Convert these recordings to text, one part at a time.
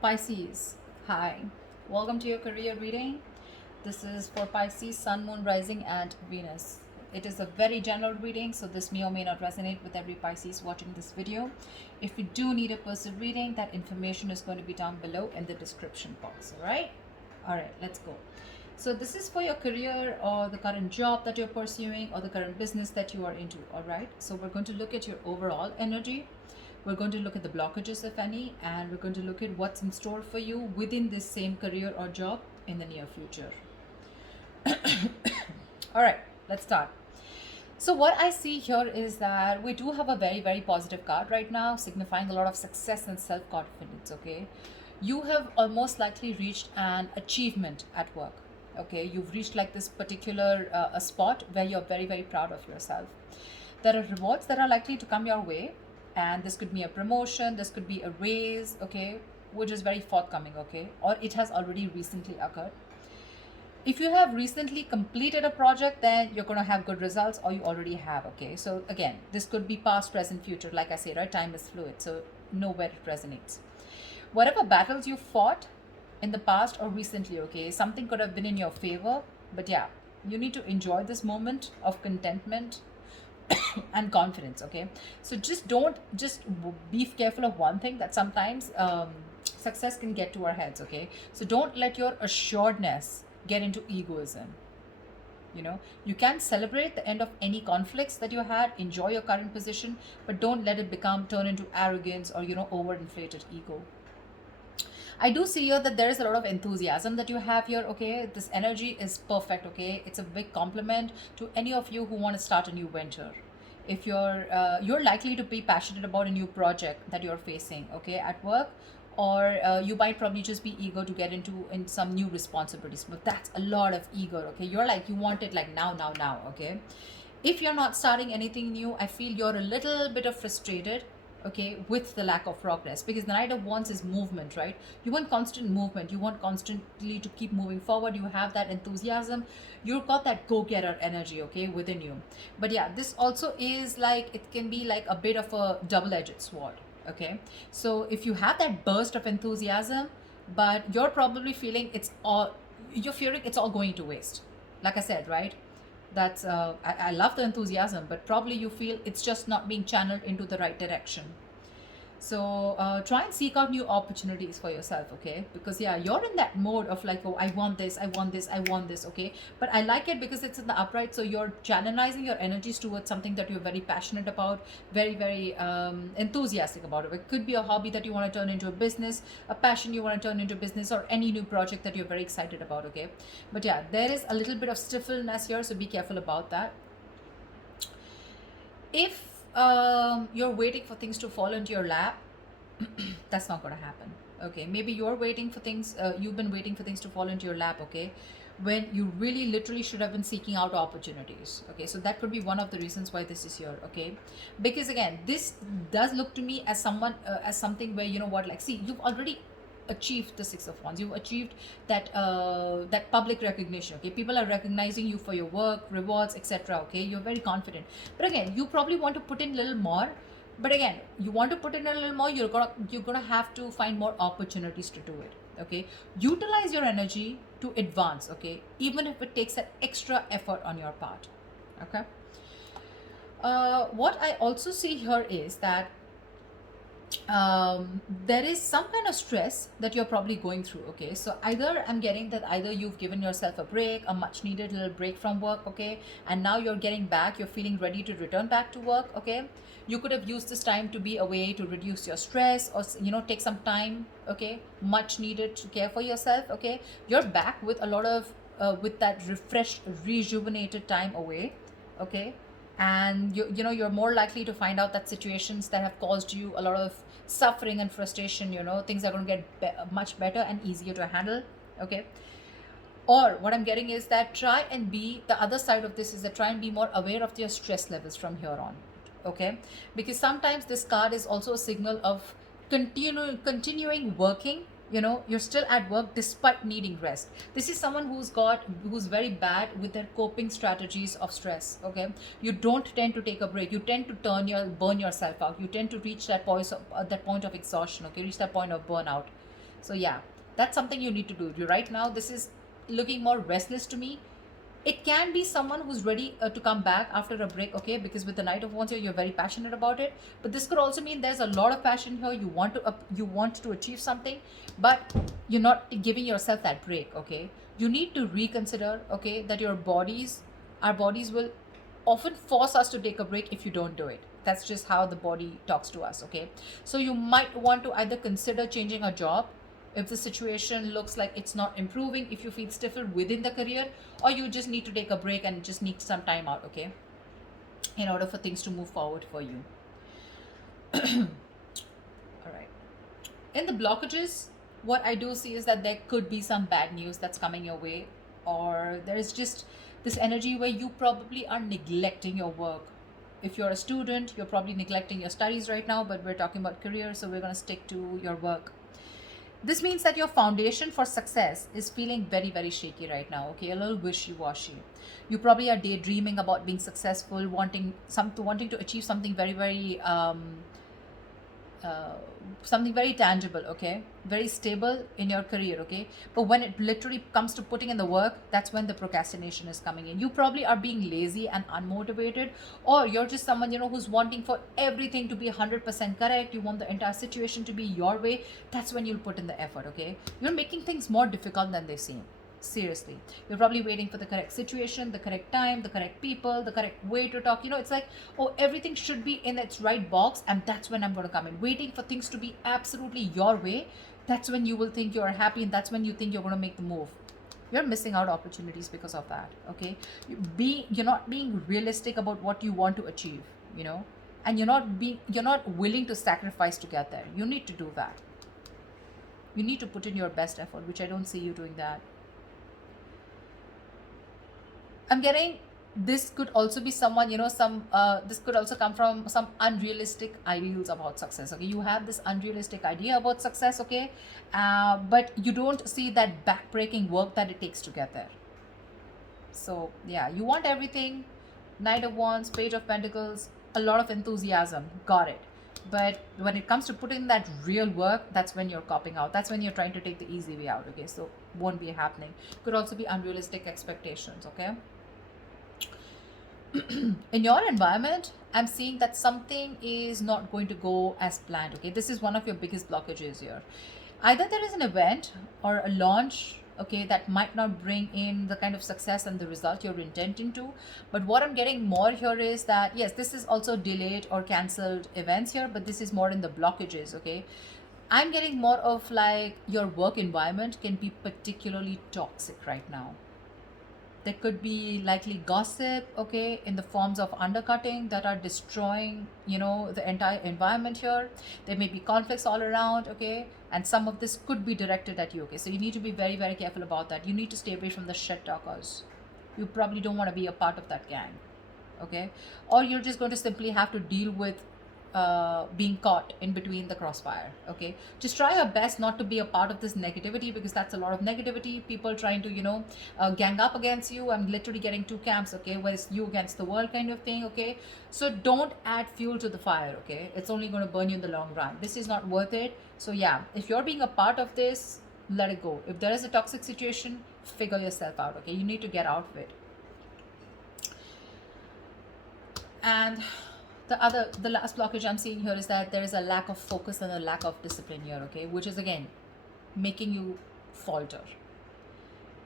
Pisces, hi. Welcome to your career reading. This is for Pisces, Sun, Moon, Rising, and Venus. It is a very general reading, so this may or may not resonate with every Pisces watching this video. If you do need a personal reading, that information is going to be down below in the description box, alright? Alright, let's go. So this is for your career or the current job that you're pursuing or the current business that you are into, alright? So we're going to look at your overall energy. We're going to look at the blockages, if any, and we're going to look at what's in store for you within this same career or job in the near future. All right, let's start. So what I see here is that we do have a very, very positive card right now, signifying a lot of success and self-confidence, okay? You have almost likely reached an achievement at work, okay? You've reached like this particular a spot where you're very, very proud of yourself. There are rewards that are likely to come your way, and this could be a promotion, this could be a raise, okay, which is very forthcoming, okay, or it has already recently occurred. If you have recently completed a project, then you're going to have good results, or you already have, okay. So again, this could be past, present, future, like I say, right? Time is fluid, so know where it resonates. Whatever battles you fought in the past or recently, okay, something could have been in your favor, but yeah, you need to enjoy this moment of contentment and confidence, okay. So just be careful of one thing, that sometimes success can get to our heads, okay. So don't let your assuredness get into egoism. You can celebrate the end of any conflicts that you had, enjoy your current position, but don't let it turn into arrogance or overinflated ego. I do see here that there is a lot of enthusiasm that you have here, okay? This energy is perfect, okay? It's a big compliment to any of you who want to start a new venture. If you're likely to be passionate about a new project that you're facing, okay, at work, or you might probably just be eager to get in some new responsibilities, but that's a lot of eager, okay? You're like, you want it like now, okay? If you're not starting anything new, I feel you're a little bit of frustrated, okay, with the lack of progress, because the Knight of Wands is movement, right? You want constant movement, you want constantly to keep moving forward, you have that enthusiasm, you've got that go-getter energy, okay, within you. But yeah, this also is like, it can be like a bit of a double-edged sword, okay? So if you have that burst of enthusiasm, but you're probably feeling you're fearing it's all going to waste, like I said, right? That's I love the enthusiasm, but probably you feel it's just not being channeled into the right direction. So try and seek out new opportunities for yourself, okay? Because yeah, you're in that mode of like, oh, I want this, okay? But I like it because it's in the upright, so you're channelizing your energies towards something that you're very passionate about, very, very enthusiastic about it. It could be a hobby that you want to turn into a business, a passion you want to turn into business, or any new project that you're very excited about, okay? But yeah, there is a little bit of stiffness here, so be careful about that. If you're waiting for things to fall into your lap, that's not going to happen, okay? Maybe you're waiting for things, you've been waiting for things to fall into your lap, okay, when you really literally should have been seeking out opportunities, okay? So that could be one of the reasons why this is here, okay? Because again, this does look to me as something where, you know what, like, see, you've already achieved the Six of Wands. You've achieved that public recognition, okay? People are recognizing you for your work, rewards, etc., okay? You're very confident, but again, you probably want to put in a little more. But again, you want to put in a little more, you're gonna have to find more opportunities to do it, okay? Utilize your energy to advance, okay, even if it takes an extra effort on your part, okay? What I also see here is that there is some kind of stress that you're probably going through, okay? So either I'm getting that either you've given yourself a break, a much needed little break from work, okay, and now you're getting back, you're feeling ready to return back to work, okay? You could have used this time to be away to reduce your stress, or take some time, okay, much needed to care for yourself, okay? You're back with a lot of with that refreshed, rejuvenated time away, okay? And you're more likely to find out that situations that have caused you a lot of suffering and frustration, things are going to get much better and easier to handle, okay? Or what I'm getting is that the other side of this is that try and be more aware of your stress levels from here on, okay? Because sometimes this card is also a signal of continuing working. You're still at work despite needing rest. This is someone who's very bad with their coping strategies of stress, okay? You don't tend to take a break. You tend to burn yourself out. You tend to reach that point of exhaustion, okay? Reach that point of burnout. So yeah, that's something you need to do. You right now, this is looking more restless to me. It can be someone who's ready to come back after a break, okay, because with the Knight of Wands here, you're very passionate about it. But this could also mean there's a lot of passion here. You want to achieve something, but you're not giving yourself that break, okay. You need to reconsider, okay, that our bodies will often force us to take a break if you don't do it. That's just how the body talks to us, okay. So you might want to either consider changing a job if the situation looks like it's not improving, if you feel stifled within the career, or you just need to take a break and just need some time out, okay, in order for things to move forward for you. All right. In the blockages, what I do see is that there could be some bad news that's coming your way, or there is just this energy where you probably are neglecting your work. If you're a student, you're probably neglecting your studies right now, but we're talking about career, so we're going to stick to your work. This means that your foundation for success is feeling very, very shaky right now, okay? A little wishy-washy. You probably are daydreaming about being successful, wanting to achieve something very, very uh, something very tangible, okay, very stable in your career, okay. But when it literally comes to putting in the work, that's when the procrastination is coming in. You probably are being lazy and unmotivated, or you're just someone, who's wanting for everything to be 100% correct. You want the entire situation to be your way. That's when you'll put in the effort, okay. You're making things more difficult than they seem. Seriously, you're probably waiting for the correct situation, the correct time, the correct people, the correct way to talk. It's like, oh, everything should be in its right box, and that's when I'm going to come in. Waiting for things to be absolutely your way, that's when you will think you're happy, and that's when you think you're going to make the move. You're missing out opportunities because of that, okay. You're not being realistic about what you want to achieve, and you're not willing to sacrifice to get there. You need to do that. You need to put in your best effort, which I don't see you doing that. I'm getting, this could also be someone, this could also come from some unrealistic ideals about success, okay. You have this unrealistic idea about success, okay, but you don't see that backbreaking work that it takes to get there. So yeah, you want everything. Knight of Wands, Page of Pentacles, a lot of enthusiasm, got it. But when it comes to putting that real work, that's when you're copping out. That's when you're trying to take the easy way out, okay. So won't be happening. Could also be unrealistic expectations, okay. In your environment, I'm seeing that something is not going to go as planned, okay. This is one of your biggest blockages here. Either there is an event or a launch, okay, that might not bring in the kind of success and the result you're intending to. But what I'm getting more here is that, yes, this is also delayed or cancelled events here, but this is more in the blockages, okay. I'm getting more of like your work environment can be particularly toxic right now. There could be likely gossip, okay, in the forms of undercutting that are destroying, the entire environment here. There may be conflicts all around, okay, and some of this could be directed at you, okay. So you need to be very, very careful about that. You need to stay away from the shit talkers. You probably don't want to be a part of that gang, okay. Or you're just going to simply have to deal with being caught in between the crossfire, okay. Just try your best not to be a part of this negativity, because that's a lot of negativity. People trying to gang up against you. I'm literally getting two camps, okay, where it's you against the world kind of thing, okay. So don't add fuel to the fire, okay. It's only going to burn you in the long run. This is not worth it. So yeah, if you're being a part of this, let it go. If there is a toxic situation, figure yourself out, okay. You need to get out of it. And the last blockage I'm seeing here is that there is a lack of focus and a lack of discipline here, okay, which is again making you falter.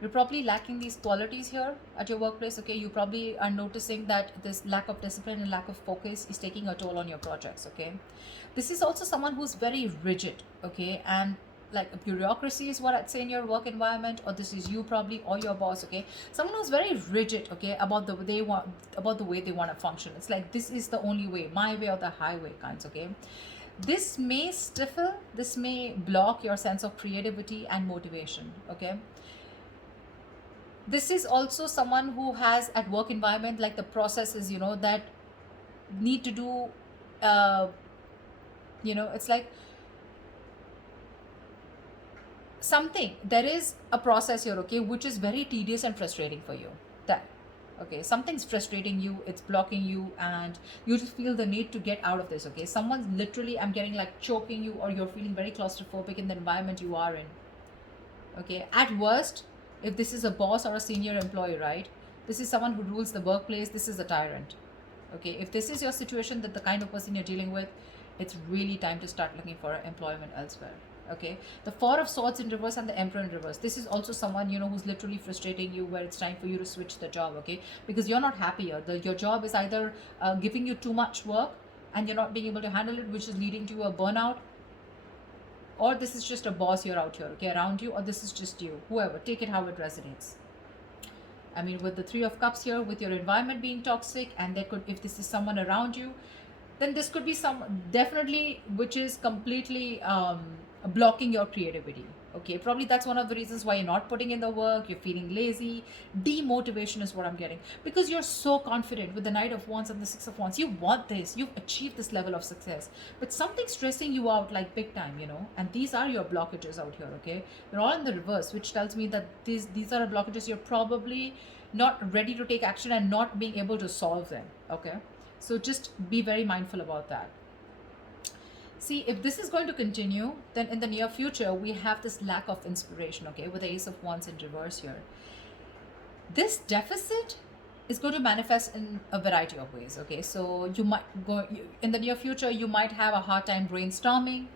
You're probably lacking these qualities here at your workplace, okay. You probably are noticing that this lack of discipline and lack of focus is taking a toll on your projects, okay. This is also someone who's very rigid, okay, and like a bureaucracy is what I'd say in your work environment, or this is you probably, or your boss, okay. Someone who's very rigid, okay, about the way they want to function. It's like, this is the only way, my way or the highway kinds, okay. This may stifle, this may block your sense of creativity and motivation, okay. This is also someone who has at work environment, like the processes, that need to do, it's like something, there is a process here, okay, which is very tedious and frustrating for you. That, Okay, something's frustrating you, it's blocking you, and you just feel the need to get out of this. Okay, someone's literally, I'm getting like choking you, or you're feeling very claustrophobic in the environment you are in. Okay, at worst, if this is a boss or a senior employee, right, this is someone who rules the workplace, this is a tyrant. Okay, if this is your situation, that the kind of person you're dealing with, it's really time to start looking for employment elsewhere. Okay, the Four of Swords in reverse and the Emperor in reverse, this is also someone, who's literally frustrating you, where it's time for you to switch the job. Okay, because you're not happier, your job is either giving you too much work and you're not being able to handle it, which is leading to a burnout, or this is just a boss you're out here, okay, around you, or this is just you, whoever, take it how it resonates. I mean, with the Three of Cups here, with your environment being toxic, and there could, if this is someone around you, then this could be some, definitely, which is completely blocking your creativity. Okay, probably that's one of the reasons why you're not putting in the work, you're feeling lazy. Demotivation is what I'm getting, because you're so confident with the Knight of Wands and the Six of Wands. You want this, you've achieved this level of success, but something's stressing you out like big time, and these are your blockages out here. Okay, they're all in the reverse, which tells me that these are blockages you're probably not ready to take action and not being able to solve them. Okay, so just be very mindful about that. See, if this is going to continue, then in the near future, we have this lack of inspiration, okay, with the Ace of Wands in reverse here. This deficit is going to manifest in a variety of ways, okay? So you might go, in the near future, you might have a hard time brainstorming,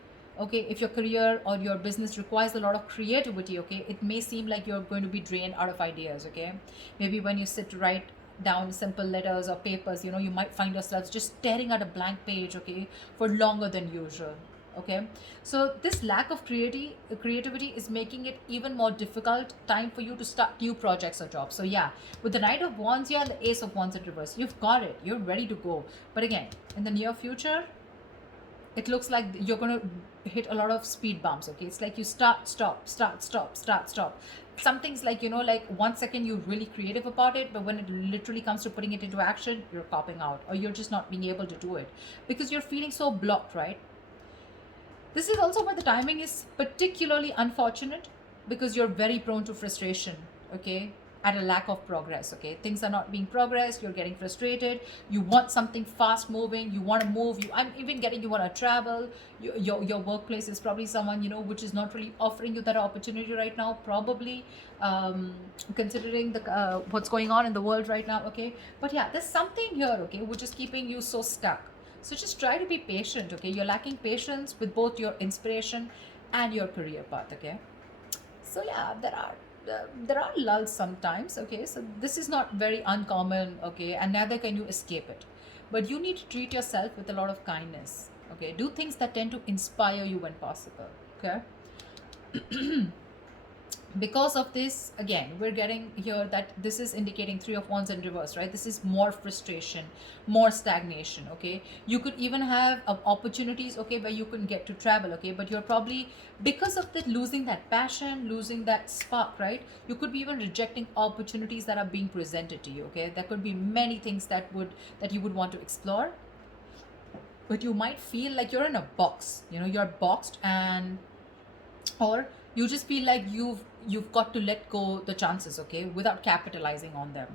okay? If your career or your business requires a lot of creativity, okay, it may seem like you're going to be drained out of ideas, okay? Maybe when you sit to write down simple letters or papers, you might find yourselves just staring at a blank page, okay, for longer than usual. Okay, so this lack of creativity is making it even more difficult time for you to start new projects or jobs. So yeah, with the Knight of Wands here and the Ace of Wands in reverse, you've got it, you're ready to go. But again, in the near future, it looks like you're going to hit a lot of speed bumps. Okay, it's like you start, stop, start, stop, start, stop. Something's like, like 1 second you're really creative about it, but when it literally comes to putting it into action, you're copping out, or you're just not being able to do it because you're feeling so blocked, right? This is also why the timing is particularly unfortunate, because you're very prone to frustration, okay, at a lack of progress. Okay, things are not being progressed, you're getting frustrated, you want something fast moving, you want to move, I'm even getting, you want to travel. Your workplace is probably someone, which is not really offering you that opportunity right now, probably considering the what's going on in the world right now. Okay, but yeah, there's something here, okay, which is keeping you so stuck. So just try to be patient. Okay, you're lacking patience with both your inspiration and your career path. Okay, so yeah, there are lulls sometimes. Okay, so this is not very uncommon. Okay, and neither can you escape it, but you need to treat yourself with a lot of kindness. Okay, do things that tend to inspire you when possible. Okay, because of this, again, we're getting here that this is indicating Three of Wands in reverse, right? This is more frustration, more stagnation. Okay, you could even have opportunities, okay, where you can get to travel. Okay, but you're probably, because of that, losing that passion, losing that spark, right? You could be even rejecting opportunities that are being presented to you. Okay, there could be many things that you would want to explore, but you might feel like you're in a box. You're boxed, and or you just feel like you've got to let go the chances, okay, without capitalizing on them.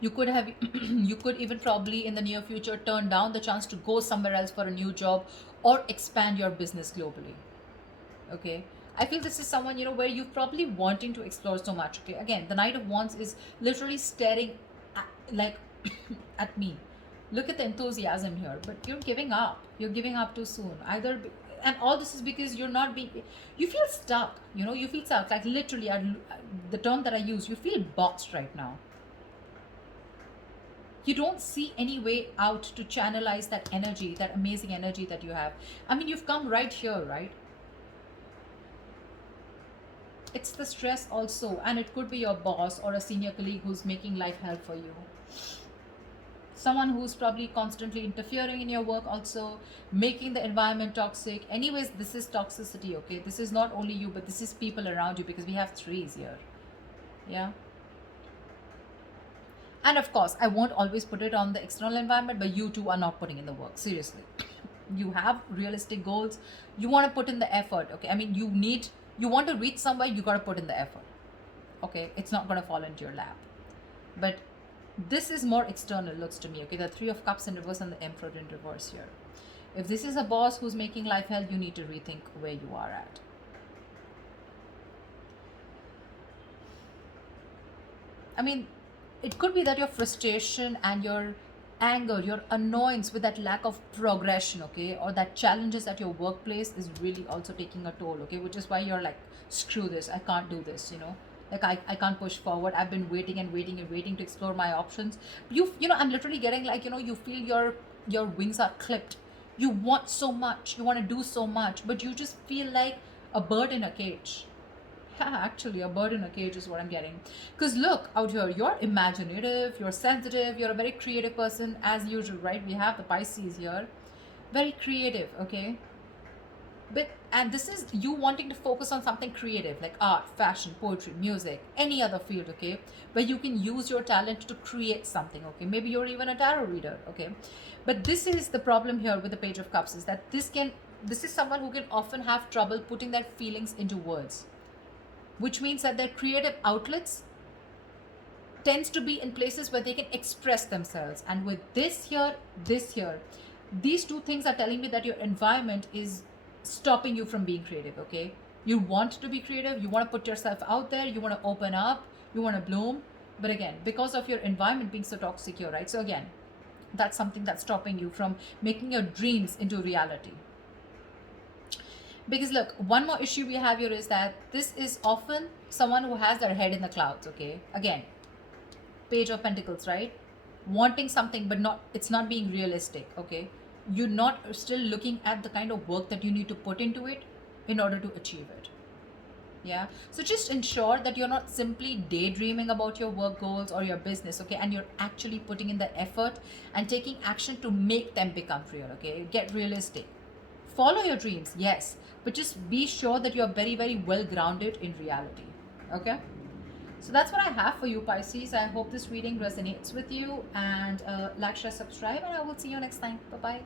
You could have you could even probably in the near future turn down the chance to go somewhere else for a new job or expand your business globally. Okay, I feel this is someone, where you're probably wanting to explore so much. Okay, again, the Knight of Wands is literally staring at, like at me. Look at the enthusiasm here, but you're giving up too soon, and all this is because you're not being, you feel stuck. You feel stuck, like literally, the term that I use, you feel boxed right now. You don't see any way out to channelize that energy, that amazing energy that you have. I mean, you've come right here, right? It's the stress also, and it could be your boss or a senior colleague who's making life hell for you. Someone who's probably constantly interfering in your work, also making the environment toxic. Anyways, this is toxicity. Okay, this is not only you, but this is people around you, because we have threes here. Yeah, and of course, I won't always put it on the external environment, but you too are not putting in the work, seriously. You have realistic goals, you want to put in the effort. Okay, I mean, you want to reach somewhere, you got to put in the effort. Okay, it's not going to fall into your lap. But this is more external, looks to me. Okay, the Three of Cups in reverse and the Emperor in reverse here. If this is a boss who's making life hell, you need to rethink where you are at. I mean, it could be that your frustration and your anger, your annoyance with that lack of progression, okay, or that challenges at your workplace is really also taking a toll, okay, which is why you're like, screw this, I can't do this, you know. Like I can't push forward. I've been waiting and waiting and waiting to explore my options. You know, I'm literally getting like, you know, you feel your wings are clipped. You want so much, you want to do so much, but you just feel like a bird in a cage. Actually, a bird in a cage is what I'm getting. Because look out here, you're imaginative, you're sensitive, you're a very creative person as usual, right? We have the Pisces here. Very creative, okay? But and this is you wanting to focus on something creative like art, fashion, poetry, music, any other field, okay? Where you can use your talent to create something, okay? Maybe you're even a tarot reader, okay? But this is the problem here with the Page of Cups is that this is someone who can often have trouble putting their feelings into words, which means that their creative outlets tends to be in places where they can express themselves. And with this here, these two things are telling me that your environment is stopping you from being creative, okay? You want to be creative, you want to put yourself out there, you want to open up, you want to bloom. But again, because of your environment being so toxic here, right? So again, that's something that's stopping you from making your dreams into reality. Because look, one more issue we have here is that this is often someone who has their head in the clouds, okay? Again, Page of Pentacles, right? Wanting something, but it's not being realistic, okay? You're not still looking at the kind of work that you need to put into it in order to achieve it. Yeah, so just ensure that you're not simply daydreaming about your work goals or your business, okay, and you're actually putting in the effort and taking action to make them become real, okay? Get realistic. Follow your dreams, yes, but just be sure that you're very, very well grounded in reality, okay? So that's what I have for you, Pisces. I hope this reading resonates with you, and like, share, subscribe, and I will see you next time. Bye bye.